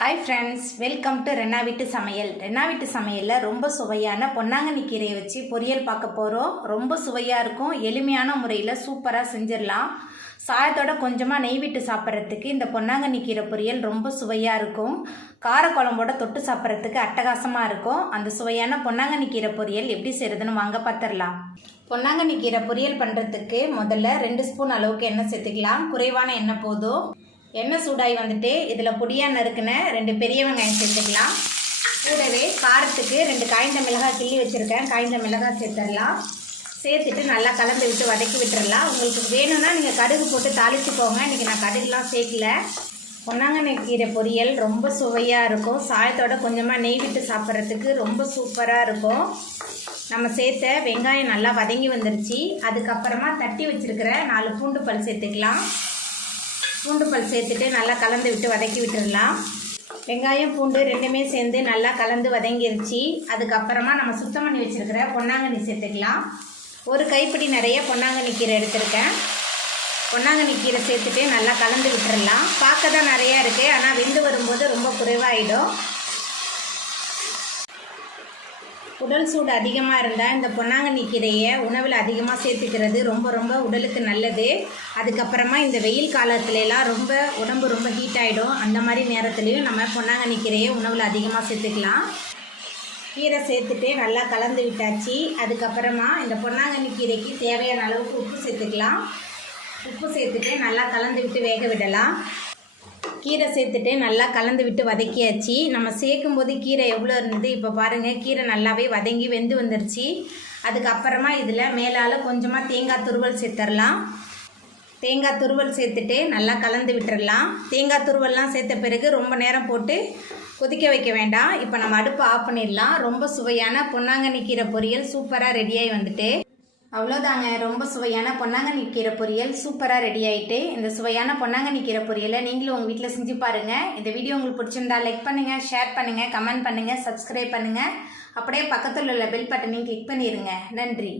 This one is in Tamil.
Hi friends, welcome to Renna வீட்டு சமையல். ரென்னா வீட்டு சமையலில் ரொம்ப சுவையான பொன்னாங்கண்ணி கீரையை வச்சு பொரியல் பார்க்க போகிறோம். ரொம்ப சுவையாக இருக்கும். எளிமையான முறையில் சூப்பராக செஞ்சிடலாம். சாயத்தோட கொஞ்சமாக நெய் விட்டு சாப்பிட்றதுக்கு இந்த பொன்னாங்கண்ணி கீரை பொரியல் ரொம்ப சுவையாக இருக்கும். காரக்குழம்போட தொட்டு சாப்பிட்றதுக்கு அட்டகாசமாக இருக்கும். அந்த சுவையான பொன்னாங்கண்ணி கீரை பொரியல் எப்படி செய்கிறதுன்னு வாங்க பார்த்துடலாம். பொன்னாங்கண்ணி கீரை பொரியல் பண்ணுறதுக்கு முதல்ல 2 ஸ்பூன் அளவுக்கு எண்ணெய் சேர்த்துக்கலாம். குறைவான எண்ணெய் போதும். எண்ணெய் சூடாகி வந்துட்டு இதில் பொடியாக நறுக்குன 2 பெரிய வெங்காயம் சேர்த்துக்கலாம். கூடவே காரத்துக்கு 2 காய்ந்த மிளகாய் கிள்ளி வச்சுருக்கேன். காய்ந்த மிளகாய் சேர்த்துடலாம். சேர்த்துட்டு நல்லா கலந்து விட்டு வதக்கி விட்டுடலாம். உங்களுக்கு வேணும்னா நீங்கள் கடுகு போட்டு தாளிச்சுக்கோங்க. இன்றைக்கி நான் கடுகுலாம் சேர்க்கல. பொன்னாங்கண்ணி கீரை பொரியல் ரொம்ப சுவையாக இருக்கும். சாயத்தோட கொஞ்சமாக நெய் விட்டு சாப்பிட்றதுக்கு ரொம்ப சூப்பராக இருக்கும். நம்ம சேர்த்த வெங்காயம் நல்லா வதங்கி வந்துருச்சு. அதுக்கப்புறமா தட்டி வச்சுருக்கிற 4 பூண்டு பல் சேர்த்துக்கலாம். பூண்டு பல் சேர்த்துட்டு நல்லா கலந்து விட்டு வதக்கி விட்டுடலாம். வெங்காயம் பூண்டு ரெண்டுமே சேர்ந்து நல்லா கலந்து வதங்கிருச்சு. அதுக்கப்புறமா நம்ம சுத்தம் பண்ணி வச்சுருக்கிற பொன்னாங்கண்ணி சேர்த்துக்கலாம். 1 கைப்பிடி நிறைய பொன்னாங்கண்ணி கீரை எடுத்திருக்கேன். பொன்னாங்கண்ணி கீரை சேர்த்துட்டு நல்லா கலந்து விட்டுடலாம். பார்க்க தான் நிறையா இருக்குது, ஆனால் வெந்து வரும்போது ரொம்ப குறைவாகிடும். உடல் சூடு அதிகமாக இருந்தால் இந்த பொன்னாங்கண்ணி கீரையை உணவில் அதிகமாக சேர்த்துக்கிறது ரொம்ப உடலுக்கு நல்லது. அதுக்கப்புறமா இந்த வெயில் காலத்துலலாம் உடம்பு ரொம்ப ஹீட் ஆகிடும். அந்த மாதிரி நேரத்துலையும் நம்ம பொன்னாங்கண்ணி கீரையை உணவில் அதிகமாக சேர்த்துக்கலாம். கீரை சேர்த்துட்டு நல்லா கலந்து விட்டாச்சு. அதுக்கப்புறமா இந்த பொன்னாங்கண்ணி கீரைக்கு தேவையான அளவுக்கு உப்பு சேர்த்துக்கலாம். உப்பு சேர்த்துட்டு நல்லா கலந்து விட்டு வேக விடலாம். கீரை சேர்த்துட்டு நல்லா கலந்து விட்டு வதக்கியாச்சு. நம்ம சேர்க்கும்போது கீரை எவ்வளோ இருந்தது இப்போ பாருங்கள், கீரை நல்லாவே வதங்கி வெந்து வந்துருச்சு. அதுக்கப்புறமா இதில் மேலால் கொஞ்சமாக தேங்காய் துருவல் சேர்த்துடலாம். தேங்காய் துருவல் சேர்த்துட்டு நல்லா கலந்து விட்டுடலாம். தேங்காய் துருவல்லாம் சேர்த்த பிறகு ரொம்ப நேரம் போட்டு கொதிக்க வைக்க வேண்டாம். இப்போ நம்ம அடுப்பு ஆஃப் பண்ணிடலாம். ரொம்ப சுவையான பொன்னாங்கண்ணி கீரை பொரியல் சூப்பராக ரெடியாகி வந்துட்டு அவ்வளோதாங்க. ரொம்ப சுவையான பொன்னாங்கண்ணி கீரை பொரியல் சூப்பராக ரெடி ஆகிட்டு. இந்த சுவையான பொன்னாங்கண்ணி கீரை பொரியலை நீங்களும் உங்கள் வீட்டில் செஞ்சு பாருங்கள். இந்த வீடியோ உங்களுக்கு பிடிச்சிருந்தா லைக் பண்ணுங்கள், ஷேர் பண்ணுங்கள், கமெண்ட் பண்ணுங்கள், சப்ஸ்கிரைப் பண்ணுங்கள். அப்படியே பக்கத்தில் உள்ள பெல் பட்டனையும் கிளிக் பண்ணிடுங்க. நன்றி.